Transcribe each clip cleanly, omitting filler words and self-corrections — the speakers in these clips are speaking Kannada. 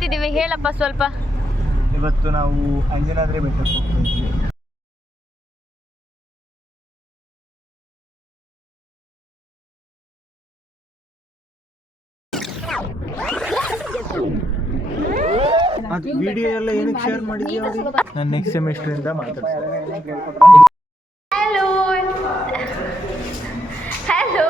ಹೋಗ್ತಿದ್ದೀವಿ ಹೇಳಪ್ಪ ಸ್ವಲ್ಪ. ಇವತ್ತು ನಾವು ಅಂಜನಾದ್ರಿ ಬೆಟ್ಟಕ್ಕೆ ಹೋಗ್ತಾ ಇದ್ದೀವಿ. ಅದು ವಿಡಿಯೋ ಎಲ್ಲ ಏನಕ್ಕೆ ಶೇರ್ ಮಾಡಿದ್ದೀವಿ ಅವ್ರಿಗೆ? ನಾನು ನೆಕ್ಸ್ಟ್ ಸೆಮಿಸ್ಟರ್ ಇಂದ ಮಾತಾಡ್ತೀನಿ. ಹಲೋ ಹಲೋ,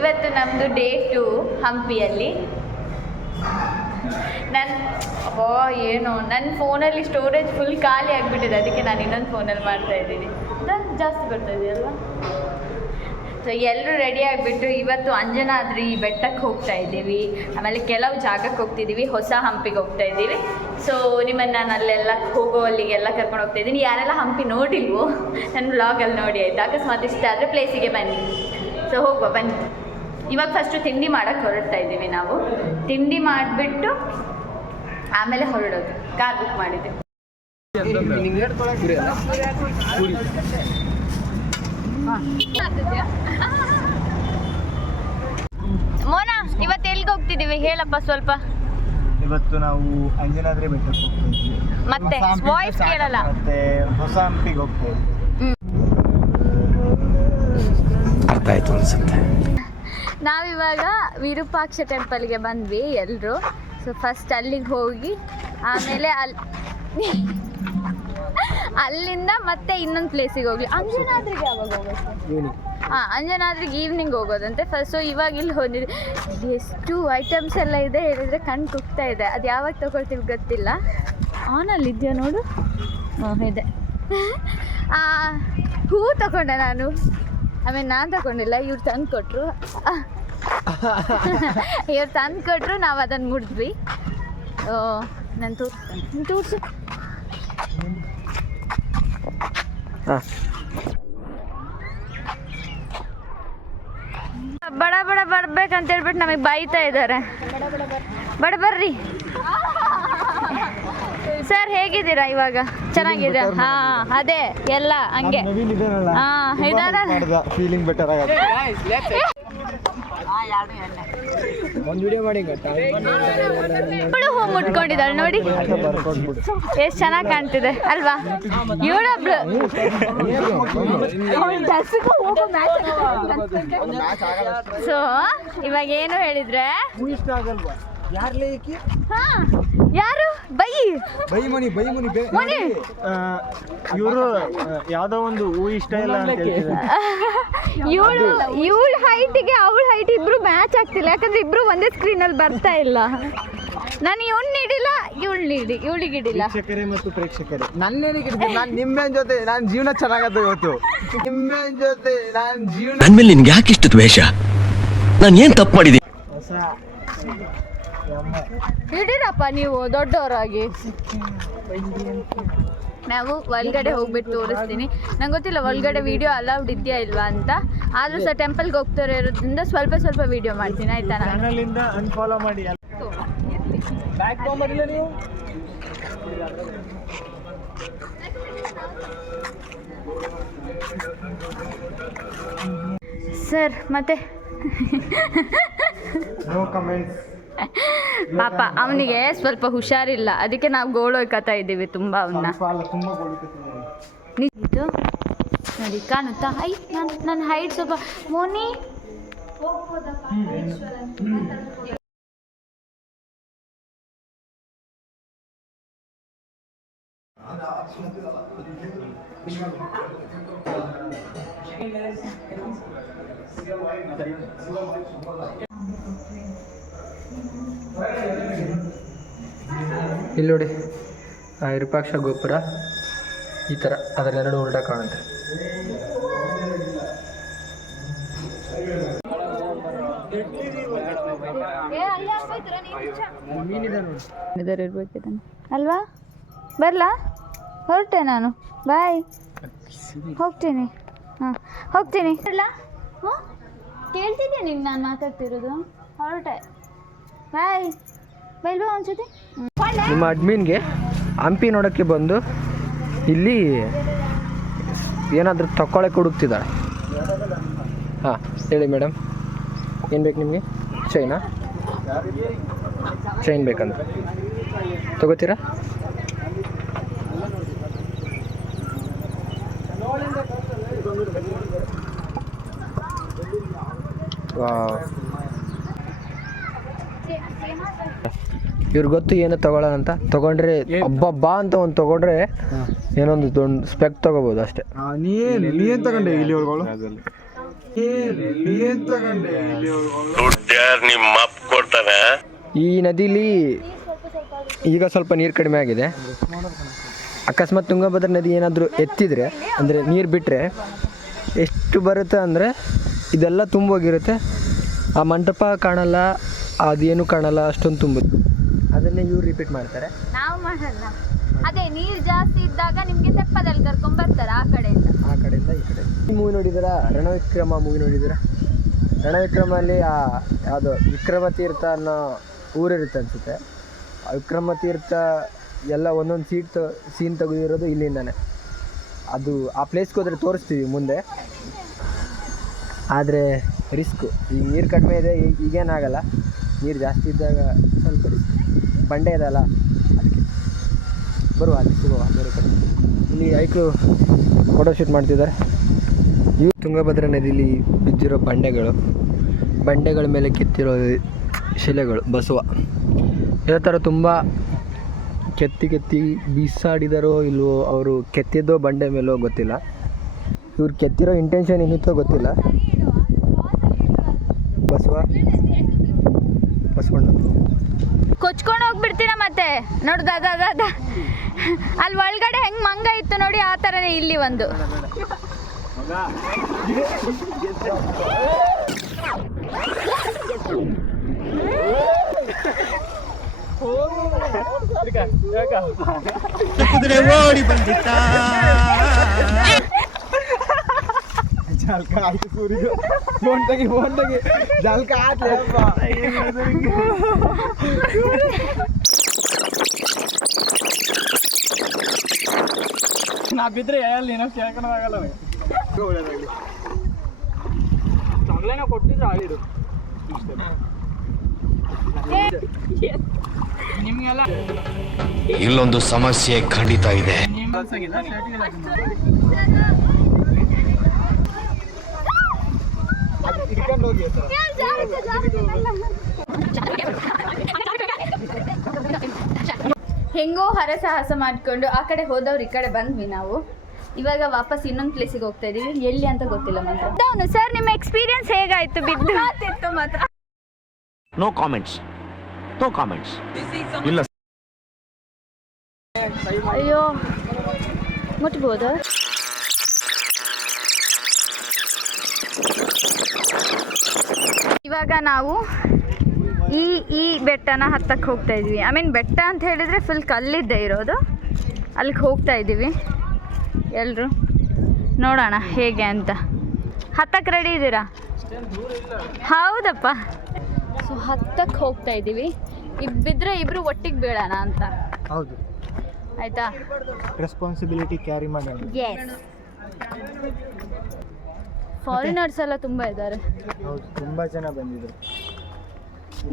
ಇವತ್ತು ನಮ್ಮದು ಡೇ 2 ಹಂಪಿಯಲ್ಲಿ. ಏನು ನನ್ನ ಫೋನಲ್ಲಿ ಸ್ಟೋರೇಜ್ ಫುಲ್ ಖಾಲಿ ಆಗಿಬಿಟ್ಟಿದೆ, ಅದಕ್ಕೆ ನಾನು ಇನ್ನೊಂದು ಫೋನಲ್ಲಿ ಮಾಡ್ತಾ ಇದ್ದೀನಿ. ಜಾಸ್ತಿ ಬರ್ತಾ ಇದೆಯಲ್ವಾ? ಸೊ ಎಲ್ಲರೂ ರೆಡಿ ಆಗಿಬಿಟ್ಟು ಇವತ್ತು ಅಂಜನಾದ್ರಿ ಬೆಟ್ಟಕ್ಕೆ ಹೋಗ್ತಾ ಇದ್ದೀವಿ. ಆಮೇಲೆ ಕೆಲವು ಜಾಗಕ್ಕೆ ಹೋಗ್ತಿದ್ದೀವಿ, ಹೊಸ ಹಂಪಿಗೆ ಹೋಗ್ತಾ ಇದ್ದೀವಿ. ಸೊ ನಿಮ್ಮನ್ನು ನಾನು ಅಲ್ಲೆಲ್ಲ ಹೋಗೋ ಅಲ್ಲಿಗೆಲ್ಲ ಕರ್ಕೊಂಡು ಹೋಗ್ತಾ ಇದ್ದೀನಿ. ಯಾರೆಲ್ಲ ಹಂಪಿ ನೋಡಿಲ್ವೋ ನನ್ನ ವ್ಲಾಗಲ್ಲಿ ನೋಡಿ ಆಯಿತು. ಅಕಸ್ಮಾತ್ ಇಷ್ಟ ಆದರೆ ಪ್ಲೇಸಿಗೆ ಬನ್ನಿ. ಸೊ ಹೋಗುವ ಬನ್ನಿ. ಇವಾಗ ಫಸ್ಟು ತಿಂಡಿ ಮಾಡೋಕ್ಕೆ ಹೊರಡ್ತಾ ಇದ್ದೀವಿ ನಾವು. ತಿಂಡಿ ಮಾಡಿಬಿಟ್ಟು ಆಮೇಲೆ ಹೊರಡೋದು. ಕಾರ್ ಬುಕ್ ಮಾಡಿದ್ದೀವಿ. ಮೋನಾ, ಇವತ್ತು ಎಲ್ಲಿಗೆ ಹೋಗ್ತಿದ್ದೀವಿ ಹೇಳಪ್ಪ ಸ್ವಲ್ಪ. ಇವತ್ತು ನಾವು ಅಂಜನಾದ್ರಿ ಬೆಟ್ಟಕ್ಕೆ ಹೋಗ್ತಾ ಇದ್ದೀವಿ. ಮತ್ತೆ ವಾಯ್ಸ್ ಕೇಳಲ್ಲ. ಮತ್ತೆ ಹೊಸ ಹಂಪಿಗೆ ಹೋಗ್ತಾ ಇದ್ದೀವಿ. ಅರ್ಥ ಆಯ್ತು ಅನ್ಸುತ್ತೆ. ನಾವಿವಾಗ ವಿರೂಪಾಕ್ಷ ಟೆಂಪಲ್ಗೆ ಬಂದ್ವಿ ಎಲ್ಲರೂ. ಸೊ ಫಸ್ಟ್ ಅಲ್ಲಿಗೆ ಹೋಗಿ ಆಮೇಲೆ ಅಲ್ಲಿಂದ ಮತ್ತೆ ಇನ್ನೊಂದು ಪ್ಲೇಸಿಗೆ ಹೋಗ್ಲಿ. ಅಂಜನಾದ್ರಿಗೆ ಯಾವಾಗ ಹೋಗೋದು? ಅಂಜನಾದ್ರಿಗೆ ಈವ್ನಿಂಗ್ ಹೋಗೋದಂತೆ ಫಸ್ಟ್. ಸೊ ಇವಾಗ ಇಲ್ಲಿ ಹೋಗಿದ್ವಿ. ಎಷ್ಟು ಐಟಮ್ಸ್ ಎಲ್ಲ ಇದೆ ಹೇಳಿದರೆ ಕಣ್ಣು ಕುಗ್ತಾ ಇದೆ. ಅದು ಯಾವಾಗ ತೊಗೊಳ್ತೀವಿ ಗೊತ್ತಿಲ್ಲ. ಆನಲ್ಲಿ ಇದೆಯಾ ನೋಡು. ಇದೆ. ಹೂ ತಗೊಂಡೆ ನಾನು. ಆಮೇಲೆ ನಾನು ತಗೊಂಡಿಲ್ಲ, ಇವ್ರು ತಂದು ಕೊಟ್ಟರು. ಇವ್ರು ತಂದು ಕೊಟ್ಟರು, ನಾವು ಅದನ್ನು ಮುಡಿದ್ವಿ. ನಾನು ತೋರಿಸು. ಬಡ ಬಡ ಬರ್ಬೇಕಂತ ಹೇಳ್ಬಿಟ್ಟು ನಮಗೆ ಬೈತಾ ಇದ್ದಾರೆ. ಬಡ ಬರ್ರಿ ಸರ್. ಹೇಗಿದ್ದೀರಾ ಇವಾಗ? ಚೆನ್ನಾಗಿದೆ. ಹಾ ಅದೇ ಎಲ್ಲ ಹಂಗೆ. ಹಾ ಇದಾರ ಫೀಲಿಂಗ್ ಬೆಟರ್ ಆಗುತ್ತೆ. ಒಂದು ವಿಡಿಯೋ ಮಾಡಿ ಹೂ ಮುಟ್ಕೊಂಡಿದ್ದಾಳೆ ನೋಡಿ, ಎಷ್ಟು ಚೆನ್ನಾಗಿ ಕಾಣ್ತಿದೆ ಅಲ್ವಾ? ಇವಳೊಬ್ಳು ಸೊ ಇವಾಗ ಏನು ಹೇಳಿದ್ರೆ ಯಾರು ಬೈ ಮನಿ ಇವರು ಯಾವ್ದೋ ಒಂದು ಹೂ ಇಷ್ಟ ಇಲ್ಲ ಅಂತ ಹೇಳ್ತಿದ್ದಾರೆ. ಇವಳ ಹೈಟಿಗೆ ಅವಳ ಹೈಟ್ ಇಬ್ರು ಮ್ಯಾಚ್ ಆಗ್ತಿಲ್ಲ. ಯಾಕಂದ್ರೆ ಇಬ್ರು ಒಂದೇ ಸ್ಕ್ರೀನಲ್ಲಿ ಬರ್ತಾ ಇಲ್ಲ. ನಾನು ಇವಳು ನೀಡಿಲ್ಲ, ಇವಳಿಗೆ ಇಡಿಲ್ಲ. ಪ್ರೇಕ್ಷಕರೇ ಮತ್ತು ಪ್ರೇಕ್ಷಕರೇ, ನನ್ನೇನಿಗೆ ನಾನು ನಿಮ್ಮೆನ್ ಜೊತೆ ನಾನು ಜೀವನ ಚೆನ್ನಾಗತ್ತೆ ಇವತ್ತು. ನಿಮ್ಮೆನ್ ಜೊತೆ ನಾನು ಜೀವನ. ನನ್ನ ಮೇಲೆ ನಿನ್ಗೆ ಯಾಕೆ ಇಷ್ಟು ದ್ವೇಷ? ನಾನು ಏನು ತಪ್ಪು ಮಾಡಿದ್ದೀನಿ? ಹಿಡೀರಪ್ಪ ನೀವು ದೊಡ್ಡವರಾಗಿ. ನಾವು ಒಳಗಡೆ ಹೋಗ್ಬಿಟ್ಟು ತೋರಿಸ್ತೀನಿ. ನಂಗೆ ಗೊತ್ತಿಲ್ಲ ಒಳಗಡೆ ವಿಡಿಯೋ ಅಲೌಡ್ ಇದೆಯಾ ಇಲ್ವಾ ಅಂತ. ಆದರೂ ಸಹ ಟೆಂಪಲ್ಗೆ ಹೋಗ್ತಾರೆ ಇರೋದ್ರಿಂದ ಸ್ವಲ್ಪ ವಿಡಿಯೋ ಮಾಡ್ತೀನಿ ಆಯ್ತಾ? ಚಾನಲಿಂದ ಅನ್ಫಾಲೋ ಮಾಡಿ. ಬ್ಯಾಕ್ ತೊಗೊಂಬರಿಲ್ಲ ನೀವು. ಸರ್ ಮತ್ತೆ ನೋ ಕಮೆಂಟ್ಸ್. ಪಾಪ ಅವನಿಗೆ ಸ್ವಲ್ಪ ಹುಷಾರಿಲ್ಲ, ಅದಕ್ಕೆ ನಾವು ಗೋಳೋಯ್ಕತಾ ಇದ್ದೀವಿ ತುಂಬ ಅವನ್ನ. ಇದು ನೋಡಿ ಕಾಣುತ್ತಾ? ನನ್ನ ಹೈಟ್ ಸ್ವಲ್ಪ ಮೋನಿ ಇಲ್ಲಿ ನೋಡಿ, ವಿರೂಪಾಕ್ಷ ಗೋಪುರ ಈ ಥರ ಅದರೆರಡು ಉಲ್ಟಾ ಕಾಣುತ್ತೆ. ಅಲ್ವಾ? ಬರಲಾ? ಹೊರಟೆ ನಾನು. ಬಾಯ್. ಹೋಗ್ತೀನಿ. ಹಾಂ ಹೋಗ್ತೀನಿ. ಹ್ಞೂ ಕೇಳ್ತಿದ್ದೆ ನೀನು ನಾನು ಮಾತಾಡ್ತಿರೋದು. ಹೊರಟೆ. ಬಾಯ್. ಬೈಲ್ವಾ ಒಂದ್ಸತಿ. ನಿಮ್ಮ ಅಡ್ಮಿನ್ಗೆ ಹಂಪಿ ನೋಡೋಕ್ಕೆ ಬಂದು ಇಲ್ಲಿ ಏನಾದರೂ ತಗೊಳ್ಳೋಕೆ ಹುಡುಕ್ತಿದ್ದಾಳೆ. ಹಾಂ ಹೇಳಿ ಮೇಡಮ್, ಏನು ಬೇಕು ನಿಮಗೆ? ಚೈನ್ ಬೇಕಂತ. ತಗೋತೀರಾ? ಇವ್ರಿಗೆ ಗೊತ್ತು ಏನು ತಗೊಳ್ಳೋಣ ಅಂತ. ತಗೊಂಡ್ರೆ ಬಾ ಅಂತ ಒಂದು ತಗೊಂಡ್ರೆ ಏನೊಂದು ದೊಡ್ಡ ಸ್ಪೆಕ್ ತಗೋಬೋದು ಅಷ್ಟೇ. ನೀನ್ ತಗೊಂಡೆ ಇಲ್ಲಿವರೆಗಳು? ಈ ನದಿಲಿ ಈಗ ಸ್ವಲ್ಪ ನೀರು ಕಡಿಮೆ ಆಗಿದೆ. ಅಕಸ್ಮಾತ್ ತುಂಗಭದ್ರಾ ನದಿ ಏನಾದರೂ ಎತ್ತಿದರೆ ಅಂದರೆ ನೀರು ಬಿಟ್ಟರೆ ಎಷ್ಟು ಬರುತ್ತೆ ಅಂದರೆ ಇದೆಲ್ಲ ತುಂಬೋಗಿರುತ್ತೆ. ಆ ಮಂಟಪ ಕಾಣಲ್ಲ, ಅದೇನು ಕಾಣಲ್ಲ, ಅಷ್ಟೊಂದು ತುಂಬುತ್ತೆ. ಅದನ್ನೇ ಇವ್ರು ರಿಪೀಟ್ ಮಾಡ್ತಾರೆ. ನಾವು ಮಾಡಲ್ಲ. ಅದೇ ನೀರು ಜಾಸ್ತಿ ಇದ್ದಾಗ ನಿಮಗೆ ತೆಪ್ಪದಲ್ಲಿ ಕರ್ಕೊಂಡ್ಬರ್ತಾರೆ ಆ ಕಡೆಯಿಂದ ಈ ಕಡೆ. ಈ ಮೂವಿ ನೋಡಿದ್ದೀರಾ? ರಣವಿಕ್ರಮ ಮೂವಿ ನೋಡಿದ್ದೀರಾ? ರಣವಿಕ್ರಮಲ್ಲಿ ಯಾವುದೋ ವಿಕ್ರಮ ತೀರ್ಥ ಅನ್ನೋ ಊರಿರುತ್ತೆ ಅನಿಸುತ್ತೆ. ಆ ವಿಕ್ರಮ ತೀರ್ಥ ಎಲ್ಲ ಒಂದೊಂದು ಸೀನ್ ತೆಗೆದಿರೋದು ಇಲ್ಲಿಂದಾನೆ. ಅದು ಆ ಪ್ಲೇಸ್ಗೆ ಹೋದರೆ ತೋರಿಸ್ತೀವಿ ಮುಂದೆ. ಆದರೆ ರಿಸ್ಕು. ಈಗ ನೀರು ಕಡಿಮೆ ಇದೆ, ಈಗೇನಾಗಲ್ಲ. ನೀರು ಜಾಸ್ತಿ ಇದ್ದಾಗ ಸ್ವಲ್ಪ ರಿಸ್ಕ್. ಬಂಡೆ ಇದೆಲ್ಲ, ಅದಕ್ಕೆ ಬರುವ ಅಲ್ಲಿ ಸಿಗುವ ಬೇರೆ ಕಡೆ. ಇಲ್ಲಿ ಐಕ್ಳು ಫೋಟೋಶೂಟ್ ಮಾಡ್ತಿದ್ದಾರೆ. ಇವು ತುಂಗಭದ್ರಾ ನದಿಲಿ ಬಿದ್ದಿರೋ ಬಂಡೆಗಳ ಮೇಲೆ ಕೆತ್ತಿರೋ ಶಿಲೆಗಳು. ಬಸವ ಇದೇ ಥರ ತುಂಬ ಕೆತ್ತಿ ಬೀಸಾಡಿದಾರೋ ಇಲ್ವೋ, ಅವರು ಕೆತ್ತಿದ್ದೋ ಬಂಡೆ ಮೇಲೋ ಗೊತ್ತಿಲ್ಲ. ಇವ್ರು ಕೆತ್ತಿರೋ ಇಂಟೆನ್ಷನ್ ಏನಿತ್ತೋ ಗೊತ್ತಿಲ್ಲ. ಬಸವಣ್ಣ ಕೊಚ್ಕೊಂಡು ಹೋಗ್ಬಿಡ್ತೀರ ಮತ್ತೆ. ನೋಡ್ದ ಅಲ್ಲಿ ಒಳಗಡೆ ಹೆಂಗ್ ಮಂಗ ಇತ್ತು ನೋಡಿ, ಆ ಥರನೇ ಇಲ್ಲಿ ಒಂದು. ಓಡಿ ಬಂದಿತ್ತ ಜಲ್ಕ ಆಯ್ತು ಸೂರಿಗೆ. ಫೋನ್ ತೆಗಿ ಜಲ್ಕ ಆಯ್ತು. ನಾ ಬಿದ್ರೆ ಎಲ್ಲಿ ಏನೋ ಕೇಳ್ಕೊಳೋದಾಗಲ್ಲ. ತಗಲೇನೋ ಕೊಟ್ಟಿದ್ರೆ ಆಳಿರು ನಿಮ್ಗೆಲ್ಲ. ಇಲ್ಲೊಂದು ಸಮಸ್ಯೆ ಖಂಡಿತ ಇದೆ. ಹೆಂಗೋ ಹರಸಾಹಸ ಮಾಡಿಕೊಂಡು ಆ ಕಡೆ ಹೋದವ್ರು ಈ ಕಡೆ ಬಂದ್ವಿ ನಾವು. ಇವಾಗ ವಾಪಸ್ ಇನ್ನೊಂದು ಪ್ಲೇಸಿಗೆ ಹೋಗ್ತಾ ಇದೀವಿ. ಎಲ್ಲಿ ಅಂತ ಗೊತ್ತಿಲ್ಲ ಮಾತ್ರ. ಸರ್, ನಿಮ್ಮ ಎಕ್ಸ್ಪೀರಿಯನ್ಸ್ ಹೇಗಾಯ್ತು? ಬಿದ್ದು ಮಾತ್ರ. No comments. ಇಲ್ಲ. ಅಯ್ಯೋ, ಮುಟ್ಬೋದು. ಇವಾಗ ನಾವು ಈ ಬೆಟ್ಟನ ಹತ್ತಕ್ಕೆ ಹೋಗ್ತಾ ಇದ್ವಿ. ಬೆಟ್ಟ ಅಂತ ಹೇಳಿದರೆ ಫುಲ್ ಕಲ್ಲಿದ್ದೆ ಇರೋದು. ಅಲ್ಲಿಗೆ ಹೋಗ್ತಾ ಇದ್ದೀವಿ. ಎಲ್ಲರೂ ನೋಡೋಣ ಹೇಗೆ ಅಂತ. ಹತ್ತಕ್ಕೆ ರೆಡಿ ಇದ್ದೀರಾ? ಹೌದಪ್ಪ. ಸೊ ಹತ್ತಕ್ಕೆ ಹೋಗ್ತಾ ಇದ್ದೀವಿ. ಬಿದ್ದರೆ ಇಬ್ಬರು ಒಟ್ಟಿಗೆ ಬೀಳೋಣ ಅಂತ. ಹೌದು, ಆಯಿತಾ? ರೆಸ್ಪಾನ್ಸಿಬಿಲಿಟಿ ಕ್ಯಾರಿ ಮಾಡೋಣ. ಎಸ್. ಫಾರಿನರ್ಸ್ ಎಲ್ಲ ತುಂಬ ಇದ್ದಾರೆ. ಹೌದು, ತುಂಬ ಜನ ಬಂದಿದ್ರು.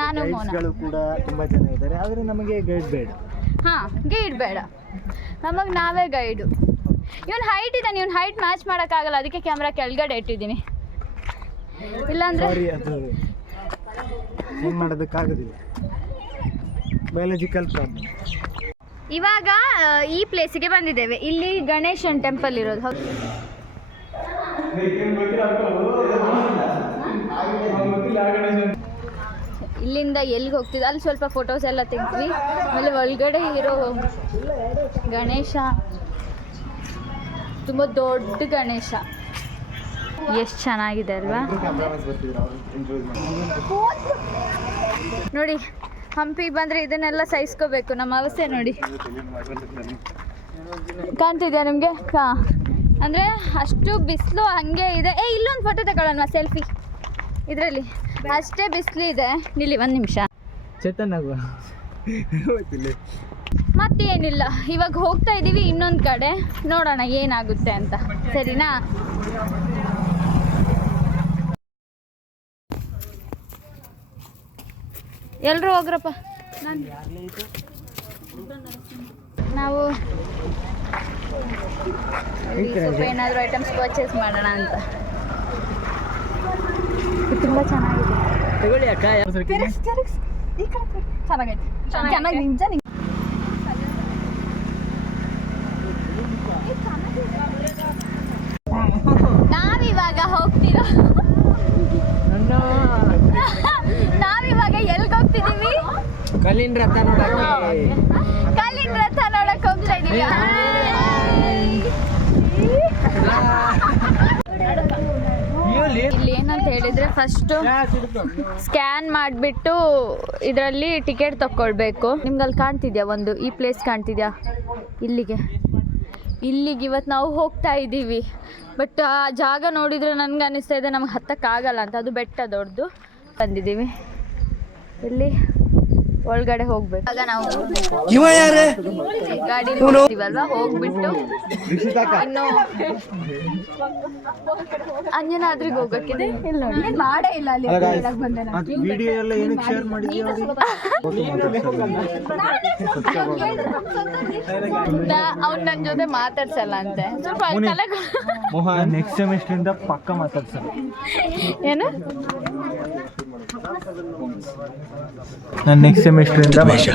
ನಾನು ಗೈಡ್ಸ್ಗಳು ಕೂಡ ತುಂಬ ಜನ ಇದ್ದಾರೆ. ಆದರೆ ನಮಗೆ ಗೈಡ್ ಬೇಡ. ಹಾಂ, ಗೈಡ್ ಬೇಡ, ನಮಗೆ ನಾವೇ ಗೈಡು. ಇವನು ಹೈಟ್ ಇದ್ದಾನೆ, ಇವನು ಹೈಟ್ ಮ್ಯಾಚ್ ಮಾಡೋಕ್ಕಾಗಲ್ಲ. ಅದಕ್ಕೆ ಕ್ಯಾಮ್ರಾ ಕೆಳಗಡೆ ಇಟ್ಟಿದ್ದೀನಿ. ಇಲ್ಲಾಂದರೆ ಅದು ಏನು ಮಾಡೋದಕ್ಕಾಗೋದಿಲ್ಲ. Biological problem. ಇವಾಗ ಈ ಪ್ಲೇಸಿಗೆ ಬಂದಿದ್ದೇವೆ. ಇಲ್ಲಿ ಗಣೇಶನ್ ಟೆಂಪಲ್ ಇರೋದು. ಹೌದು. ಇಲ್ಲಿಂದ ಎಲ್ಲಿಗೆ ಹೋಗ್ತಿದ್ವಿ ಅಲ್ಲಿ ಸ್ವಲ್ಪ ಫೋಟೋಸ್ ಎಲ್ಲ ತೆಗೆದ್ವಿ. ಆಮೇಲೆ ಒಳಗಡೆ ಇರೋ ಗಣೇಶ ತುಂಬ ದೊಡ್ಡ ಗಣೇಶ, ಎಷ್ಟು ಚೆನ್ನಾಗಿದೆ ಅಲ್ವಾ? ನೋಡಿ, ಹಂಪಿ ಬಂದರೆ ಇದನ್ನೆಲ್ಲ ಸಹಿಸ್ಕೋಬೇಕು. ನಮ್ಮ ಅವಸ್ಥೆ ನೋಡಿ, ಕಾಣ್ತಿದ್ಯಾ ನಿಮಗೆ? ಅಂದರೆ ಅಷ್ಟು ಬಿಸಿಲು ಹಾಗೆ ಇದೆ. ಇಲ್ಲೊಂದು ಫೋಟೋ ತಗೊಳ್ಳೋಣ, ಸೆಲ್ಫಿ. ಇದರಲ್ಲಿ ಅಷ್ಟೇ ಬಿಸಿಲು ಇದೆ. ನಿಲ್ಲಿ ಒಂದು ನಿಮಿಷ. ಮತ್ತೇನಿಲ್ಲ, ಇವಾಗ ಹೋಗ್ತಾ ಇದ್ದೀವಿ ಇನ್ನೊಂದು ಕಡೆ. ನೋಡೋಣ ಏನಾಗುತ್ತೆ ಅಂತ. ಸರಿನಾ? ಎಲ್ಲರೂ ಹೋಗ್ರಪ್ಪ. ನಾನು ನಾವು ಸ್ವಲ್ಪ ಏನಾದರೂ ಐಟಮ್ಸ್ ಪರ್ಚೇಸ್ ಮಾಡೋಣ ಅಂತ. ತುಂಬ ಚೆನ್ನಾಗಿದೆ. ತಗೊಳ್ಳಿ ಅಕ್ಕ. ಚೆನ್ನಾಗೈತೆ. ಚೆನ್ನಾಗಿ ನಿಜ. ನಾವಿವಾಗ ಹೋಗ್ತಿರೋ ನಾವಿವಾಗ ಎಲ್ಗೆ ಹೋಗ್ತಿದ್ದೀವಿ? ಕಲ್ಲಿನ ರಥ ನೋಡಕ್ಕೆ. ಕಲ್ಲಿನ ರಥ ನೋಡಕ್ ಹೋಗ್ತಾ ಇದೀವಿ. ಇಲ್ಲಿ ಏನಂತ ಹೇಳಿದ್ರೆ ಫಸ್ಟ್ ಸ್ಕ್ಯಾನ್ ಮಾಡಿಬಿಟ್ಟು ಇದರಲ್ಲಿ ಟಿಕೆಟ್ ತಗೊಳ್ಬೇಕು. ನಿಮ್ಗೆ ಅಲ್ಲಿ ಕಾಣ್ತಿದ್ಯಾ ಒಂದು ಈ ಪ್ಲೇಸ್ ಕಾಣ್ತಿದ್ಯಾ? ಇಲ್ಲಿಗೆ ಇವತ್ತು ನಾವು ಹೋಗ್ತಾ ಇದ್ದೀವಿ. ಬಟ್ ಆ ಜಾಗ ನೋಡಿದರೆ ನನಗೆ ಅನ್ನಿಸ್ತಾ ಇದೆ ನಮ್ಗೆ ಹತ್ತಕ್ಕಾಗಲ್ಲ ಅಂತ. ಅದು ಬೆಟ್ಟ ದೊಡ್ಡದು. ಬಂದಿದ್ದೀವಿ ಇಲ್ಲಿ ಒಳಗಡೆ ಹೋಗ್ಬೇಕು. ಆಗ ನಾವು ಗಾಡಿ ಹೋಗ್ತೀವಲ್ವ, ಹೋಗ್ಬಿಟ್ಟು ಇನ್ನು ಅಂಜನಾದ್ರಿಗೆ ಹೋಗಕ್ಕಿದೆ. ಇಲ್ಲ ನೋಡಿ ಮಾಡೇ ಇಲ್ಲ ಅಲ್ಲಿ. ವಿಡಿಯೋ ಎಲ್ಲ ಏನಕ್ಕೆ ಶೇರ್ ಮಾಡಿದ್ಯಾ? ಅವ್ನು ನನ್ನ ಜೊತೆ ಮಾತಾಡ್ಸಲ್ಲ ಅಂತೆ. ಸ್ವಲ್ಪ ಮೋಹನ್ ನೆಕ್ಸ್ಟ್ ಸೆಮಿಸ್ಟರ್ ಇಂದ ಪಕ್ಕ ಮಾತಾಡ್ಸಲ್ಲ. ಏನು ನಾನು ನೆಕ್ಸ್ಟ್ ಸೆಮಿಸ್ಟರ್ ಇಂದ ರಮೇಶ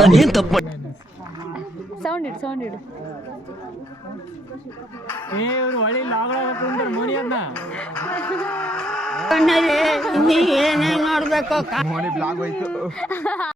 ನಾನು ಏನ್ ತಪ್ಪು ಮಾಡಿ ಸೌಂಡ್ ಇಡು. ಮೋನಿ ಬ್ಲಾಗ್ ಹೋಯ್ತು.